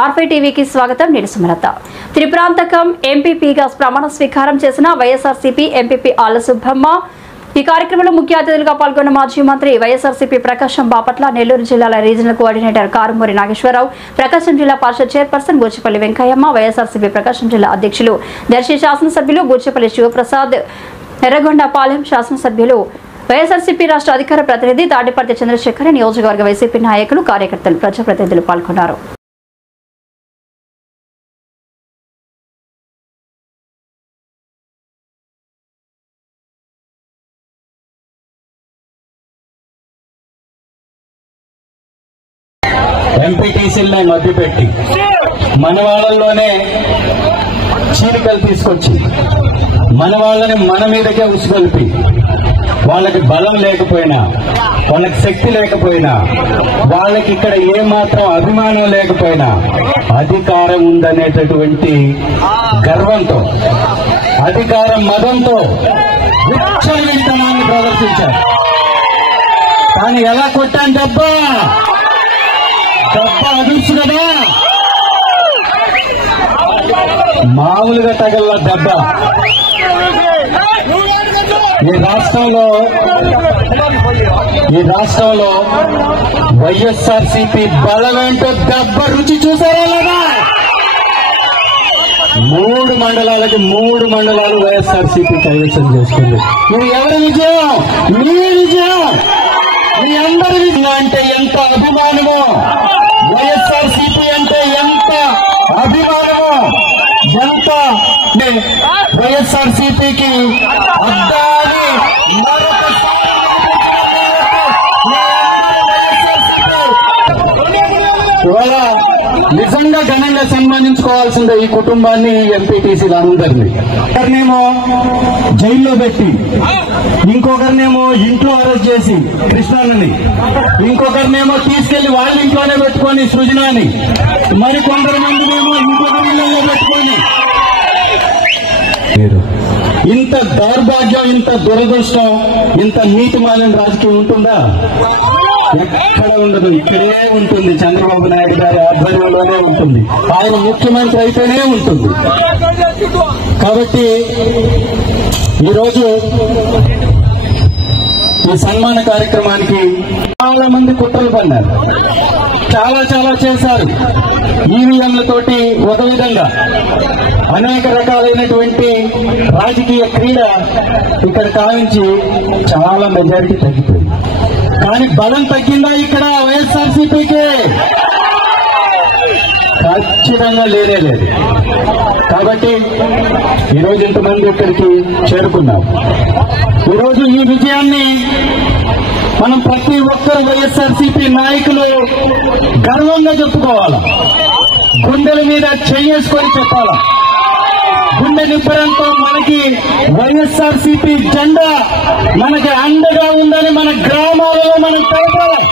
R5 టీవీకి స్వాగతం. నేను సుమలత. త్రిప్రాంతకం ఎంపీపీగా ప్రమాణ స్వీకారం చేసిన వైఎస్ఆర్సీపీ ఎంపీపీ ఆళ్ల సుబ్బమ్మ ఈ కార్యక్రమంలో ముఖ్య అతిథులుగా పాల్గొన్న మాజీ మంత్రి వైఎస్ఆర్సీపీ ప్రకాశం బాపట్ల, నెల్లూరు జిల్లాల రీజనల్ కోఆర్డినేటర్ కారుమూరి నాగేశ్వరరావు, ప్రకాశం జిల్లా పరిషత్ చైర్పర్సన్ బూచిపల్లి వెంకయ్యమ్మ, వైఎస్ఆర్సీపీ ప్రకాశం జిల్లా అధ్యక్షులు దర్శి శాసనసభ్యులు బూచిపల్లి శివప్రసాద్, ఎర్రగొండపాలెం శాసనసభ్యులు, వైఎస్ఆర్సీపీ రాష్ట్ర అధికార ప్రతినిధి తాడిపర్తి చంద్రశేఖర్, నియోజకవర్గ వైసీపీ నాయకులు, కార్యకర్తలు, ప్రజాప్రతినిధులు పాల్గొన్నారు. ఎంపీటీసీలను మధ్యపెట్టి మన వాళ్ళల్లోనే చీలికలు తీసుకొచ్చి మన వాళ్ళని మన మీదకే ఉసుగొల్పి వాళ్ళకి బలం లేకపోయినా, వాళ్ళకి శక్తి లేకపోయినా, వాళ్ళకి ఇక్కడ ఏమాత్రం అభిమానం లేకపోయినా అధికారం ఉందనేటటువంటి గర్వంతో, అధికారం మదంతో ఉచ్చవిత్తనాన్ని ప్రదర్శించారు. కానీ ఎలా కొట్టాను డబ్బా అదుర్చు కదా, మామూలుగా తగల దెబ్బ. ఈ రాష్ట్రంలో వైఎస్ఆర్సీపీ బలమేంటో దెబ్బ రుచి చూసారా లేదా? 3 మండలాలకి 3 మండలాలు వైఎస్ఆర్సీపీ కైవసం చేసుకుంది. ఇది ఎవరి విజయం? మీ విజయం, మీ అందరి విజయం. అంటే ఎంత అభిమానమో, వైఎస్ఆర్సీపీ అంటే ఎంత అభిమానమో, ఎంత వైఎస్ఆర్సీపీకి అద్దాలి. ఇవాళ నిజంగా ఘనంగా సన్మానించుకోవాల్సిందే ఈ కుటుంబాన్ని, ఎంపీటీసీలు అందరినీ. ఒకరినేమో జైల్లో పెట్టి, ఇంకొకరినేమో ఇంట్లో అరెస్ట్ చేసి కృష్ణాన్ని, ఇంకొకరినేమో తీసుకెళ్లి వాళ్ళ ఇంట్లోనే పెట్టుకొని సృజనాన్ని, మరి కొందరు మందినేమో ఇంకొకరి ఇళ్లలో పెట్టుకొని. ఇంత దౌర్భాగ్యం, ఇంత దురదృష్టం, ఇంత నీతిమాలిన రాజకీయం ఉంటుందా? ఎక్కడ ఉండదు. ఇక్కడే ఉంటుంది. చంద్రబాబు నాయుడు గారి ఆధ్వర్యంలోనే ఉంటుంది. ఆయన ముఖ్యమంత్రి అయితేనే ఉంటుంది. కాబట్టి ఈరోజు ఈ సన్మాన కార్యక్రమానికి చాలా మంది కుట్రలు పన్నారు, చాలా చేశారు. ఈవీఎంలతోటి ఒక విధంగా అనేక రకాలైనటువంటి రాజకీయ క్రీడ ఇక్కడ కావించి చాలా మెజారిటీ తగ్గిపోయింది. కానీ బలం తగ్గిందా ఇక్కడ వైఎస్ఆర్సీపీకి? ఖచ్చితంగా లేదు. కాబట్టి ఈరోజు ఇంతమంది ఇక్కడికి చేరుకున్నాం. ఈరోజు ఈ విజయాన్ని మనం ప్రతి ఒక్కరు వైఎస్ఆర్సీపీ నాయకులు గర్వంగా చెప్పుకోవాలా, గుండెల మీద చేసుకొని చెప్పాలా. గుండె నిబ్బరంతో మనకి వైఎస్ఆర్సీపీ జెండా మనకి అండగా ఉందని మన గ్రామాలలో మనం తెలపాలి.